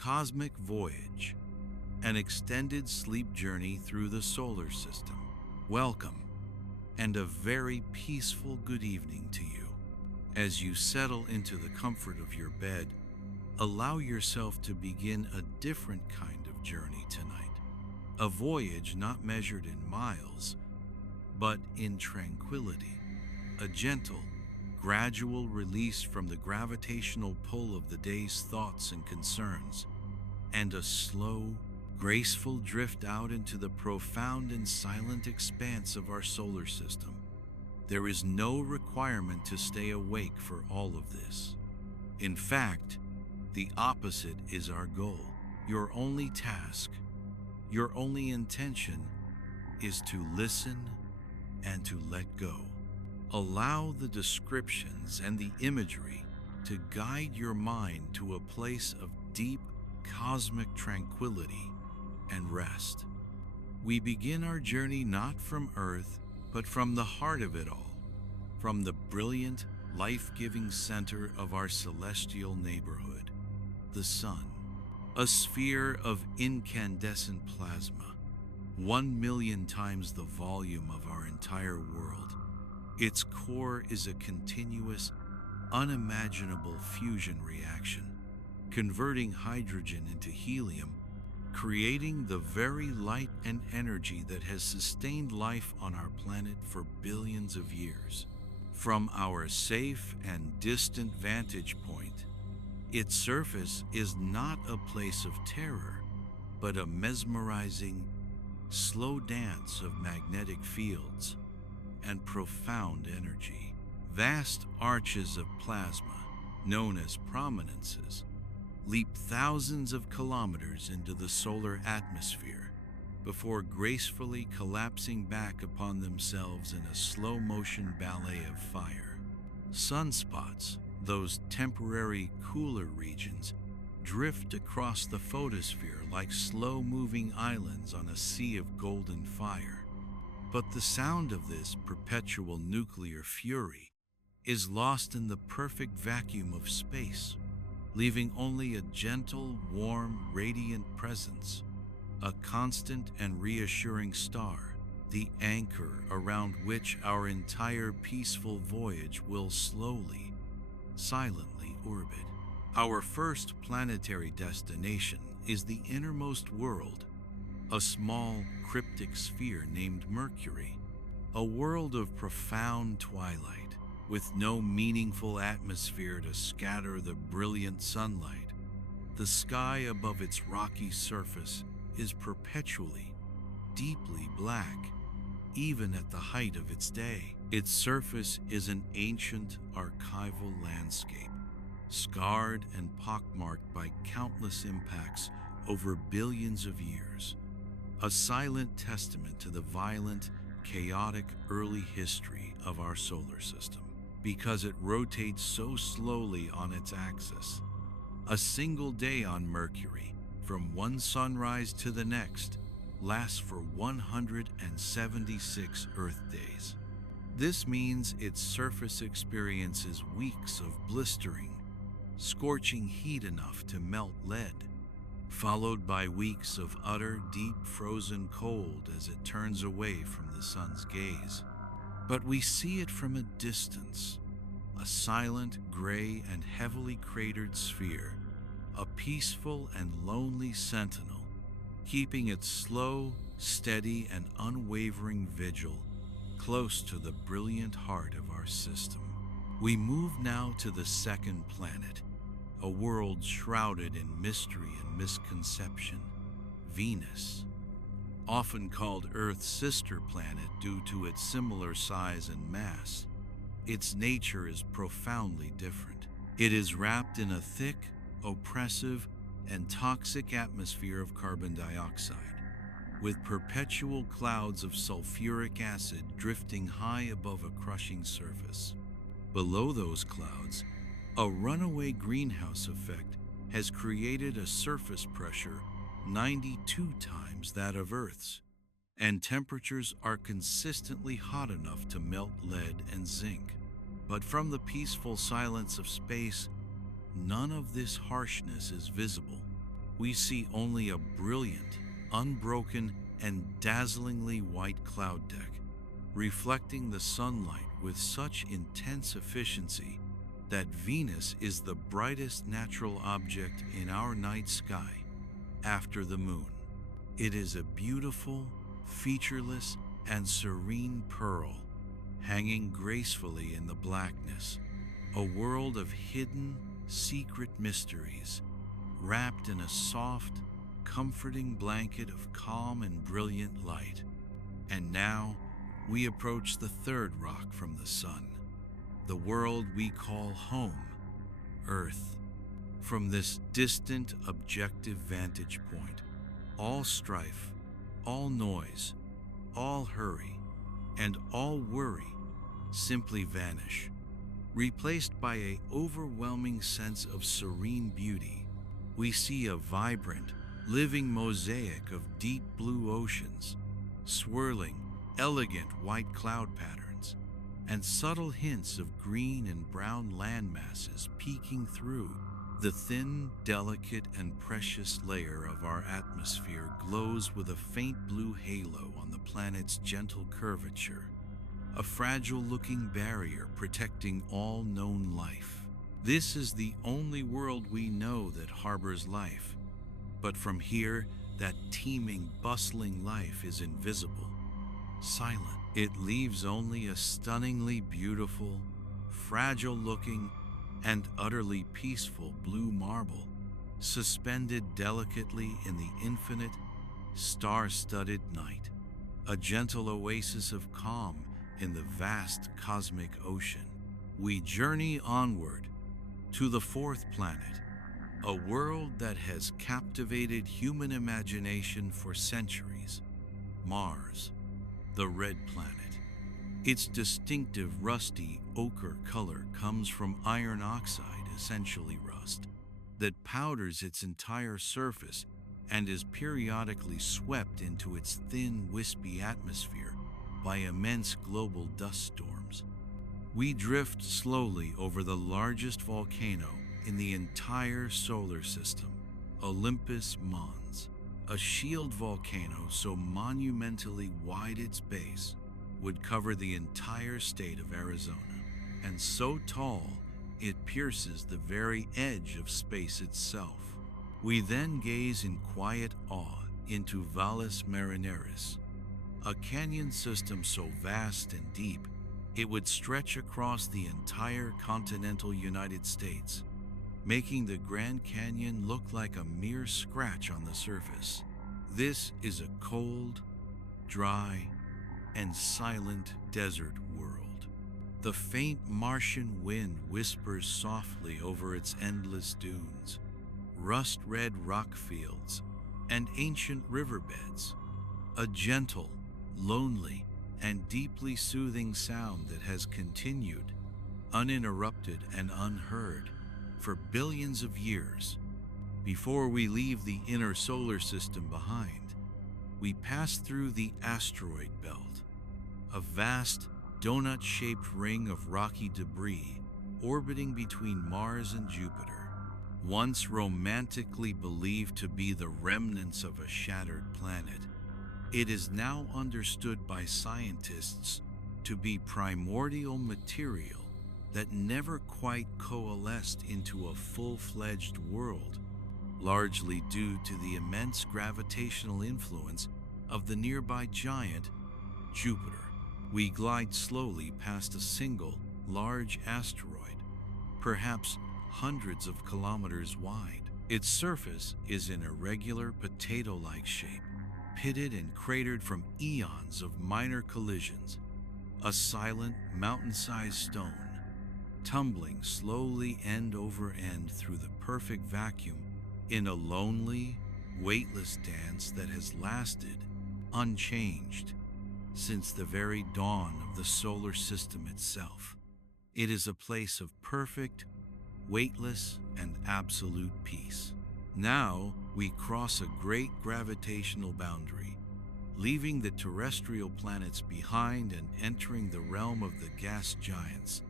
cosmic voyage, an extended sleep journey through the solar system. Welcome, and a very peaceful good evening to you. As you settle into the comfort of your bed, allow yourself to begin a different kind of journey tonight. A voyage not measured in miles, but in tranquility. A gentle, gradual release from the gravitational pull of the day's thoughts and concerns, and a slow, graceful drift out into the profound and silent expanse of our solar system. There is no requirement to stay awake for all of this. In fact, the opposite is our goal. Your only task, your only intention is to listen and to let go. Allow the descriptions and the imagery to guide your mind to a place of deep cosmic tranquility and rest. We begin our journey not from Earth, but from the heart of it all, from the brilliant, life-giving center of our celestial neighborhood, the Sun, a sphere of incandescent plasma, 1,000,000 times the volume of our entire world. Its core is a continuous, unimaginable fusion reaction, converting hydrogen into helium, creating the very light and energy that has sustained life on our planet for billions of years. From our safe and distant vantage point, its surface is not a place of terror, but a mesmerizing, slow dance of magnetic fields and profound energy. Vast arches of plasma, known as prominences, leap thousands of kilometers into the solar atmosphere before gracefully collapsing back upon themselves in a slow-motion ballet of fire. Sunspots, those temporary cooler regions, drift across the photosphere like slow-moving islands on a sea of golden fire. But the sound of this perpetual nuclear fury is lost in the perfect vacuum of space, leaving only a gentle, warm, radiant presence, a constant and reassuring star, the anchor around which our entire peaceful voyage will slowly, silently orbit. Our first planetary destination is the innermost world, a small, cryptic sphere named Mercury, a world of profound twilight, with no meaningful atmosphere to scatter the brilliant sunlight. The sky above its rocky surface is perpetually, deeply black, even at the height of its day. Its surface is an ancient, archival landscape, scarred and pockmarked by countless impacts over billions of years. A silent testament to the violent, chaotic early history of our solar system. Because it rotates so slowly on its axis, a single day on Mercury, from one sunrise to the next, lasts for 176 Earth days. This means its surface experiences weeks of blistering, scorching heat enough to melt lead, followed by weeks of utter, deep frozen cold as it turns away from the sun's gaze. But we see it from a distance, a silent, gray, and heavily cratered sphere, a peaceful and lonely sentinel, keeping its slow, steady, and unwavering vigil close to the brilliant heart of our system. We move now to the second planet, a world shrouded in mystery and misconception, Venus. Often called Earth's sister planet due to its similar size and mass, its nature is profoundly different. It is wrapped in a thick, oppressive, and toxic atmosphere of carbon dioxide, with perpetual clouds of sulfuric acid drifting high above a crushing surface. Below those clouds, a runaway greenhouse effect has created a surface pressure 92 times that of Earth's, and temperatures are consistently hot enough to melt lead and zinc. But from the peaceful silence of space, none of this harshness is visible. we see only a brilliant, unbroken, and dazzlingly white cloud deck, reflecting the sunlight with such intense efficiency that Venus is the brightest natural object in our night sky after the moon. It is a beautiful, featureless, and serene pearl, hanging gracefully in the blackness, a world of hidden, secret mysteries, wrapped in a soft, comforting blanket of calm and brilliant light. And now, we approach the third rock from the sun, the world we call home, Earth. From this distant, objective vantage point, all strife, all noise, all hurry, and all worry simply vanish, replaced by an overwhelming sense of serene beauty. We see a vibrant, living mosaic of deep blue oceans, swirling, elegant white cloud patterns, and subtle hints of green and brown land masses peeking through. The thin, delicate, and precious layer of our atmosphere glows with a faint blue halo on the planet's gentle curvature, a fragile-looking barrier protecting all known life. This is the only world we know that harbors life, but from here, that teeming, bustling life is invisible, silent. It leaves only a stunningly beautiful, fragile-looking, and utterly peaceful blue marble, suspended delicately in the infinite, star-studded night, a gentle oasis of calm in the vast cosmic ocean. We journey onward to the fourth planet, a world that has captivated human imagination for centuries, Mars, the red planet. Its distinctive rusty ochre color comes from iron oxide, essentially rust, that powders its entire surface and is periodically swept into its thin, wispy atmosphere by immense global dust storms. We drift slowly over the largest volcano in the entire solar system, Olympus Mons, a shield volcano so monumentally wide its base would cover the entire state of Arizona, and so tall it pierces the very edge of space itself. We then gaze in quiet awe into Valles Marineris, a canyon system so vast and deep it would stretch across the entire continental United States, making the Grand Canyon look like a mere scratch on the surface. This is a cold, dry, and silent desert world. The faint Martian wind whispers softly over its endless dunes, rust-red rock fields, and ancient riverbeds, a gentle, lonely, and deeply soothing sound that has continued, uninterrupted and unheard, for billions of years. Before we leave the inner solar system behind, we pass through the asteroid belt, a vast, donut-shaped ring of rocky debris orbiting between Mars and Jupiter. Once romantically believed to be the remnants of a shattered planet, it is now understood by scientists to be primordial material that never quite coalesced into a full-fledged world, largely due to the immense gravitational influence of the nearby giant, Jupiter. We glide slowly past a single, large asteroid, perhaps hundreds of kilometers wide. Its surface is in a regular potato-like shape, pitted and cratered from eons of minor collisions, a silent, mountain-sized stone, tumbling slowly end over end through the perfect vacuum in a lonely, weightless dance that has lasted, unchanged, since the very dawn of the solar system itself. It is a place of perfect, weightless, and absolute peace. Now we cross a great gravitational boundary, leaving the terrestrial planets behind and entering the realm of the gas giants,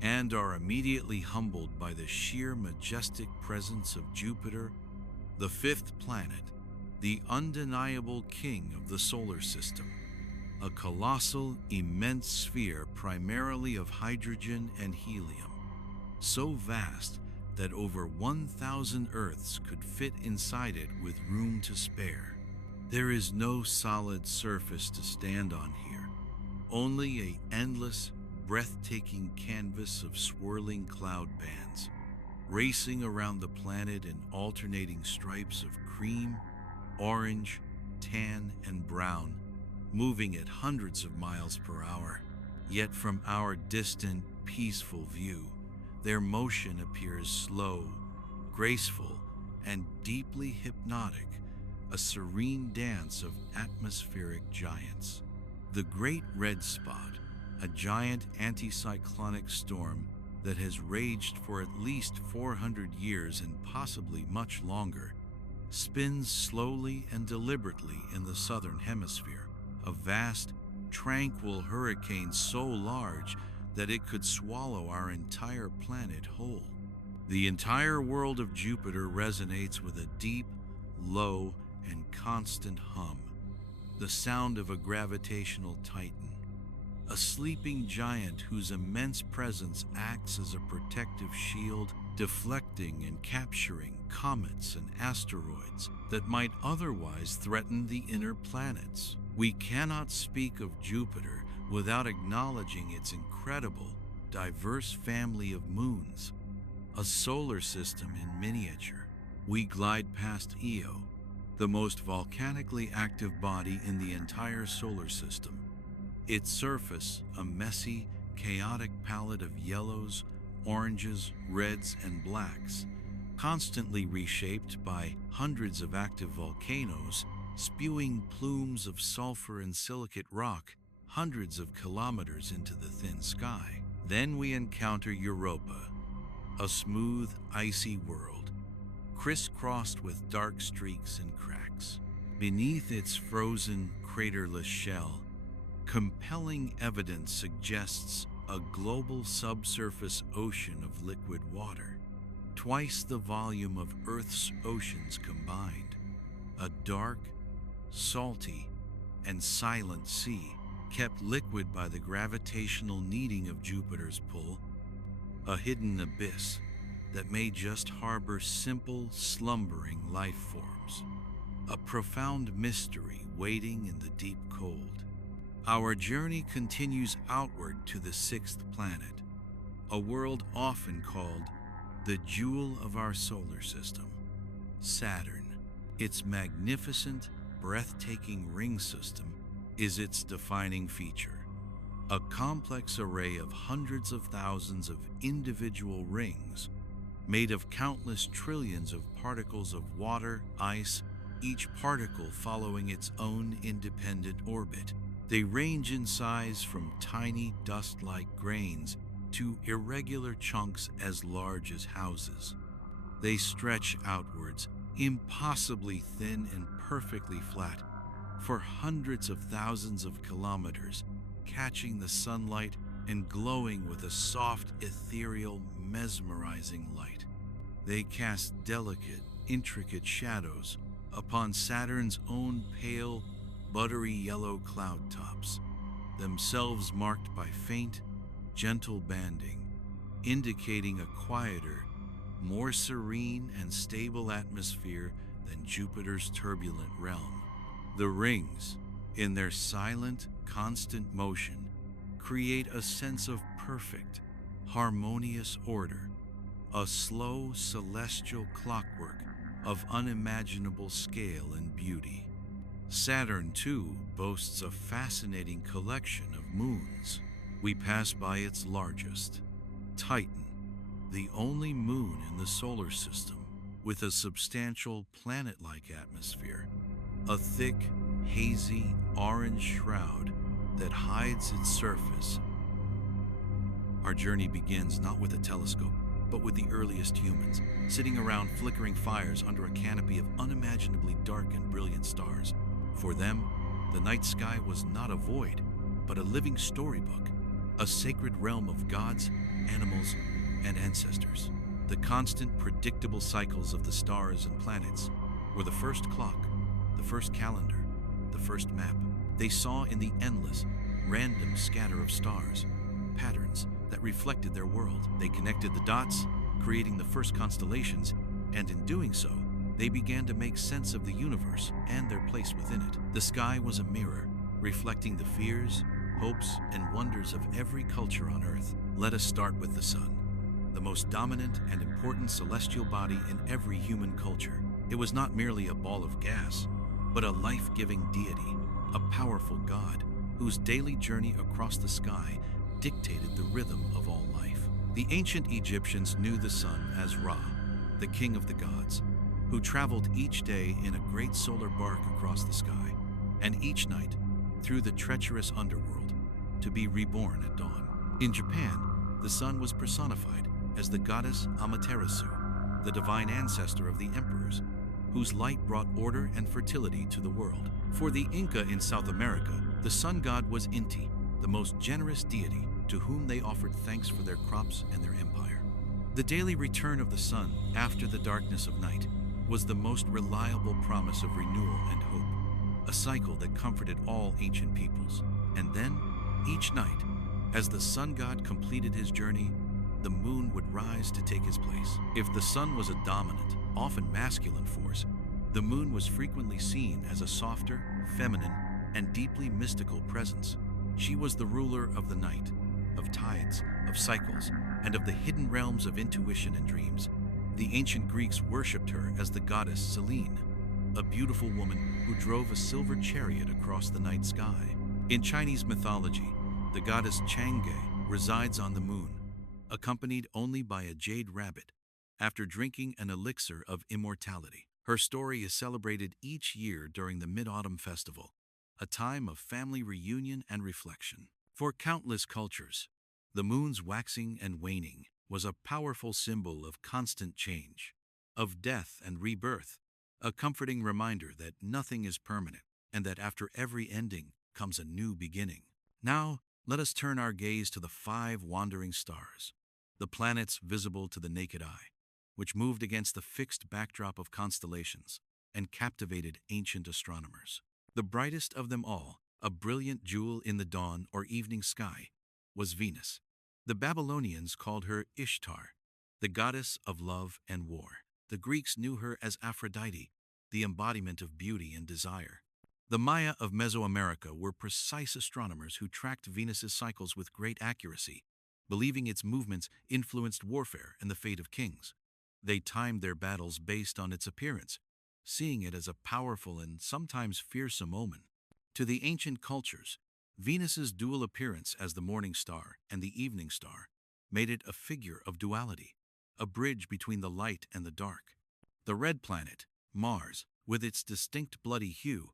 and are immediately humbled by the sheer majestic presence of Jupiter The fifth planet, the undeniable king of the solar system. A colossal, immense sphere primarily of hydrogen and helium, so vast that over 1,000 Earths could fit inside it with room to spare. There is no solid surface to stand on here, only an endless, breathtaking canvas of swirling cloud bands, racing around the planet in alternating stripes of cream, orange, tan, and brown, moving at hundreds of miles per hour. Yet from our distant, peaceful view, their motion appears slow, graceful, and deeply hypnotic, a serene dance of atmospheric giants. The Great Red Spot, a giant anticyclonic storm that has raged for at least 400 years and possibly much longer, spins slowly and deliberately in the southern hemisphere, a vast, tranquil hurricane so large that it could swallow our entire planet whole. The entire world of Jupiter resonates with a deep, low, and constant hum, the sound of a gravitational titan, a sleeping giant whose immense presence acts as a protective shield, deflecting and capturing comets and asteroids that might otherwise threaten the inner planets. We cannot speak of Jupiter without acknowledging its incredible, diverse family of moons, a solar system in miniature. We glide past Io, the most volcanically active body in the entire solar system. Its surface, a messy, chaotic palette of yellows, oranges, reds, and blacks, constantly reshaped by hundreds of active volcanoes, spewing plumes of sulfur and silicate rock hundreds of kilometers into the thin sky. Then we encounter Europa, a smooth, icy world, crisscrossed with dark streaks and cracks. Beneath its frozen, craterless shell, compelling evidence suggests a global subsurface ocean of liquid water, twice the volume of Earth's oceans combined. A dark, salty, and silent sea, kept liquid by the gravitational kneading of Jupiter's pull, a hidden abyss that may just harbor simple, slumbering life forms, a profound mystery waiting in the deep cold. Our journey continues outward to the sixth planet, a world often called the jewel of our solar system, Saturn. Its magnificent, breathtaking ring system is its defining feature, a complex array of hundreds of thousands of individual rings made of countless trillions of particles of water, ice, each particle following its own independent orbit. They range in size from tiny dust-like grains to irregular chunks as large as houses. They stretch outwards, impossibly thin and perfectly flat, for hundreds of thousands of kilometers, catching the sunlight and glowing with a soft, ethereal, mesmerizing light. They cast delicate, intricate shadows upon Saturn's own pale, buttery yellow cloud tops, themselves marked by faint, gentle banding, indicating a quieter, more serene and stable atmosphere than Jupiter's turbulent realm. The rings, in their silent, constant motion, create a sense of perfect, harmonious order, a slow, celestial clockwork of unimaginable scale and beauty. Saturn, too, boasts a fascinating collection of moons. We pass by its largest, Titan, the only moon in the solar system with a substantial planet-like atmosphere, a thick, hazy, orange shroud that hides its surface. Our journey begins not with a telescope, but with the earliest humans, sitting around flickering fires under a canopy of unimaginably dark and brilliant stars. For them, the night sky was not a void, but a living storybook, a sacred realm of gods, animals, and ancestors. The constant, predictable cycles of the stars and planets, were the first clock, the first calendar, the first map. They saw in the endless, random scatter of stars, patterns that reflected their world. They connected the dots, creating the first constellations, and in doing so, they began to make sense of the universe and their place within it. The sky was a mirror, reflecting the fears, hopes, and wonders of every culture on Earth. Let us start with the sun, the most dominant and important celestial body in every human culture. It was not merely a ball of gas, but a life-giving deity, a powerful god whose daily journey across the sky dictated the rhythm of all life. The ancient Egyptians knew the sun as Ra, the king of the gods, who traveled each day in a great solar bark across the sky, and each night through the treacherous underworld to be reborn at dawn. In Japan, the sun was personified as the goddess Amaterasu, the divine ancestor of the emperors, whose light brought order and fertility to the world. For the Inca in South America, the sun god was Inti, the most generous deity to whom they offered thanks for their crops and their empire. The daily return of the sun after the darkness of night was the most reliable promise of renewal and hope, a cycle that comforted all ancient peoples. And then, each night, as the sun god completed his journey, the moon would rise to take his place. If the sun was a dominant, often masculine force, the moon was frequently seen as a softer, feminine, and deeply mystical presence. She was the ruler of the night, of tides, of cycles, and of the hidden realms of intuition and dreams. The ancient Greeks worshipped her as the goddess Selene, a beautiful woman who drove a silver chariot across the night sky. In Chinese mythology, the goddess Chang'e resides on the moon, accompanied only by a jade rabbit, after drinking an elixir of immortality. Her story is celebrated each year during the Mid-Autumn Festival, a time of family reunion and reflection. For countless cultures, the moon's waxing and waning was a powerful symbol of constant change, of death and rebirth, a comforting reminder that nothing is permanent and that after every ending comes a new beginning. Now, let us turn our gaze to the 5 wandering stars, the planets visible to the naked eye, which moved against the fixed backdrop of constellations and captivated ancient astronomers. The brightest of them all, a brilliant jewel in the dawn or evening sky, was Venus. The Babylonians called her Ishtar, the goddess of love and war. The Greeks knew her as Aphrodite, the embodiment of beauty and desire. The Maya of Mesoamerica were precise astronomers who tracked Venus's cycles with great accuracy, believing its movements influenced warfare and the fate of kings. They timed their battles based on its appearance, seeing it as a powerful and sometimes fearsome omen. To the ancient cultures, Venus's dual appearance as the morning star and the evening star made it a figure of duality, a bridge between the light and the dark. The red planet, Mars, with its distinct bloody hue,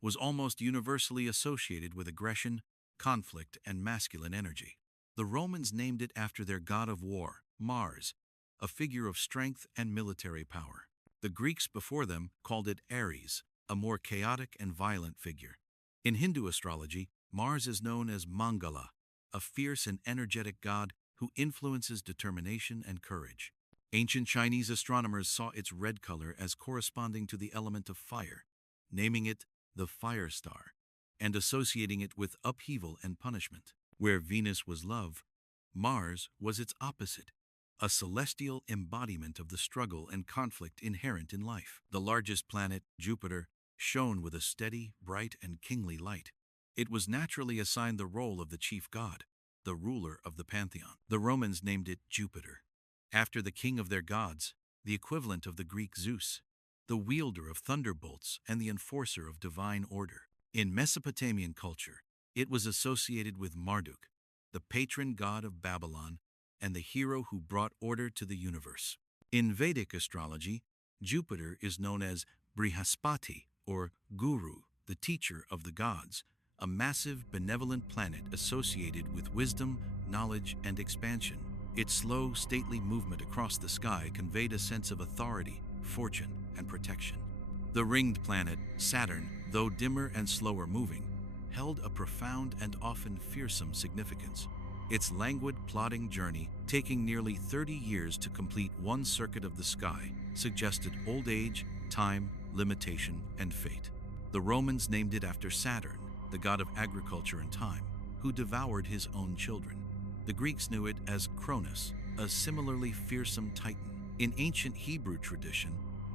was almost universally associated with aggression, conflict, and masculine energy. The Romans named it after their god of war, Mars, a figure of strength and military power. The Greeks before them called it Ares, a more chaotic and violent figure. In Hindu astrology, Mars is known as Mangala, a fierce and energetic god who influences determination and courage. Ancient Chinese astronomers saw its red color as corresponding to the element of fire, naming it the fire star, and associating it with upheaval and punishment. Where Venus was love, Mars was its opposite, a celestial embodiment of the struggle and conflict inherent in life. The largest planet, Jupiter, shone with a steady, bright, and kingly light. It was naturally assigned the role of the chief god, the ruler of the pantheon. The Romans named it Jupiter, after the king of their gods, the equivalent of the Greek Zeus, the wielder of thunderbolts and the enforcer of divine order. In Mesopotamian culture, it was associated with Marduk, the patron god of Babylon and the hero who brought order to the universe. In Vedic astrology, Jupiter is known as Brihaspati, or Guru, the teacher of the gods, a massive, benevolent planet associated with wisdom, knowledge, and expansion. Its slow, stately movement across the sky conveyed a sense of authority, fortune, and protection. The ringed planet, Saturn, though dimmer and slower moving, held a profound and often fearsome significance. Its languid, plodding journey, taking nearly 30 years to complete one circuit of the sky, suggested old age, time, limitation, and fate. The Romans named it after Saturn, the god of agriculture and time, who devoured his own children. The Greeks knew it as Chronos, a similarly fearsome titan. In ancient Hebrew tradition,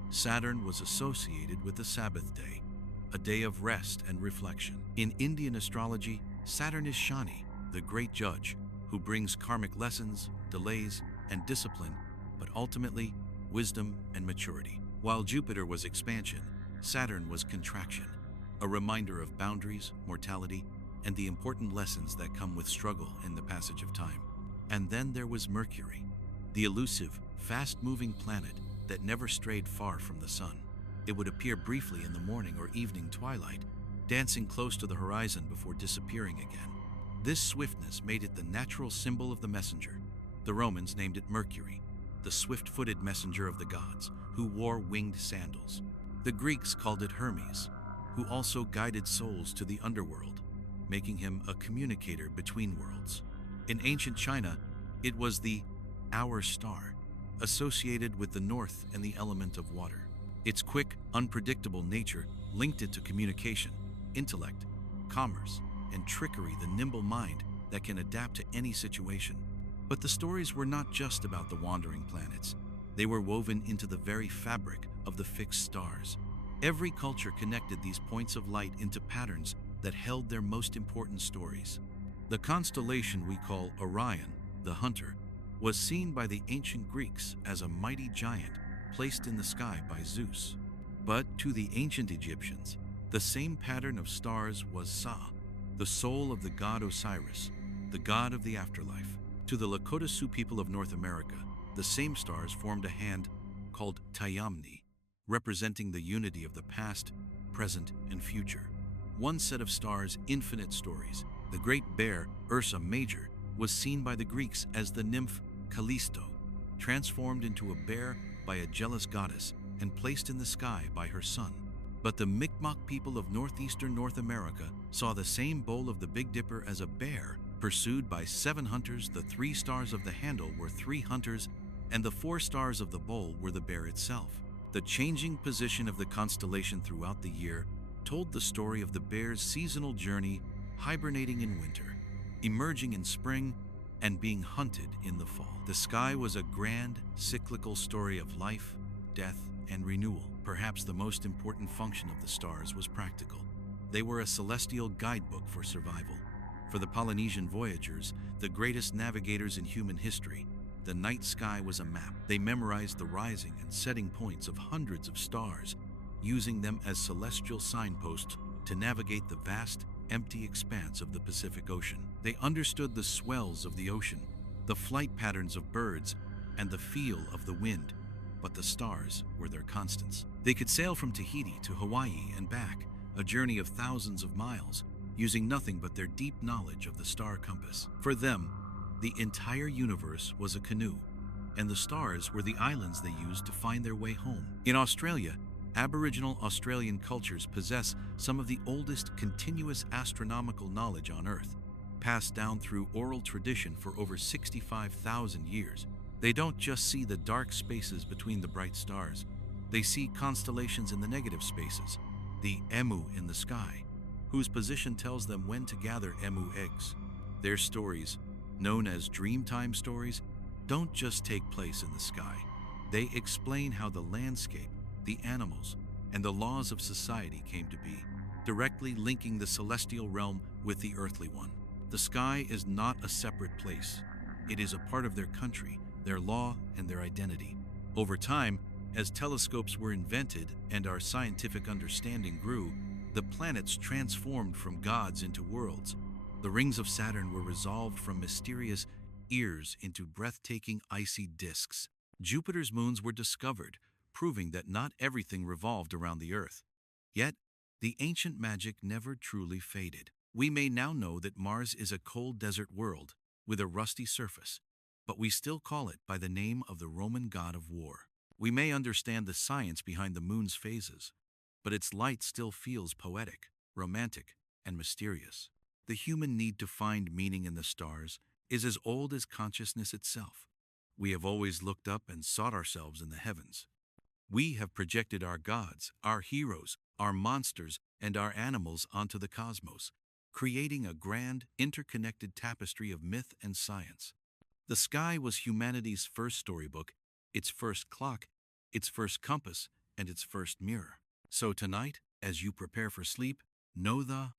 Saturn was associated with the Sabbath day, a day of rest and reflection. In Indian astrology, Saturn is Shani, the great judge, who brings karmic lessons, delays, and discipline, but ultimately, wisdom and maturity. While Jupiter was expansion, Saturn was contraction, a reminder of boundaries, mortality, and the important lessons that come with struggle in the passage of time. And then there was Mercury, the elusive, fast-moving planet that never strayed far from the sun. It would appear briefly in the morning or evening twilight, dancing close to the horizon before disappearing again. This swiftness made it the natural symbol of the messenger. The Romans named it Mercury, the swift-footed messenger of the gods, who wore winged sandals. The Greeks called it Hermes, who also guided souls to the underworld, making him a communicator between worlds. In ancient China, it was the Our Star, associated with the north and the element of water. Its quick, unpredictable nature linked it to communication, intellect, commerce, and trickery, the nimble mind that can adapt to any situation. But the stories were not just about the wandering planets. They were woven into the very fabric of the fixed stars. Every culture connected these points of light into patterns that held their most important stories. The constellation we call Orion, the hunter, was seen by the ancient Greeks as a mighty giant placed in the sky by Zeus. But to the ancient Egyptians, the same pattern of stars was Sa, the soul of the god Osiris, the god of the afterlife. To the Lakota Sioux people of North America, the same stars formed a hand called Tayamni, representing the unity of the past, present, and future. One set of stars, infinite stories. The great bear, Ursa Major, was seen by the Greeks as the nymph Callisto, transformed into a bear by a jealous goddess and placed in the sky by her son. But the Mi'kmaq people of northeastern North America saw the same bowl of the Big Dipper as a bear, pursued by 7 hunters. The 3 stars of the handle were 3 hunters, and the 4 stars of the bowl were the bear itself. The changing position of the constellation throughout the year told the story of the bear's seasonal journey, hibernating in winter, emerging in spring, and being hunted in the fall. The sky was a grand, cyclical story of life, death, and renewal. Perhaps the most important function of the stars was practical. They were a celestial guidebook for survival. For the Polynesian voyagers, the greatest navigators in human history, the night sky was a map. They memorized the rising and setting points of hundreds of stars, using them as celestial signposts to navigate the vast, empty expanse of the Pacific Ocean. They understood the swells of the ocean, the flight patterns of birds, and the feel of the wind, but the stars were their constants. They could sail from Tahiti to Hawaii and back, a journey of thousands of miles, using nothing but their deep knowledge of the star compass. For them, the entire universe was a canoe, and the stars were the islands they used to find their way home. In Australia, Aboriginal Australian cultures possess some of the oldest continuous astronomical knowledge on Earth, passed down through oral tradition for over 65,000 years. They don't just see the dark spaces between the bright stars. They see constellations in the negative spaces, the emu in the sky, whose position tells them when to gather emu eggs. Their stories, known as Dreamtime stories, don't just take place in the sky. They explain how the landscape, the animals, and the laws of society came to be, directly linking the celestial realm with the earthly one. The sky is not a separate place. It is a part of their country, their law, and their identity. Over time, as telescopes were invented and our scientific understanding grew, the planets transformed from gods into worlds. The rings of Saturn were resolved from mysterious ears into breathtaking icy disks. Jupiter's moons were discovered, proving that not everything revolved around the Earth. Yet, the ancient magic never truly faded. We may now know that Mars is a cold desert world with a rusty surface, but we still call it by the name of the Roman god of war. We may understand the science behind the moon's phases, but its light still feels poetic, romantic, and mysterious. The human need to find meaning in the stars is as old as consciousness itself. We have always looked up and sought ourselves in the heavens. We have projected our gods, our heroes, our monsters, and our animals onto the cosmos, creating a grand, interconnected tapestry of myth and science. The sky was humanity's first storybook, its first clock, its first compass, and its first mirror. So tonight, as you prepare for sleep, know the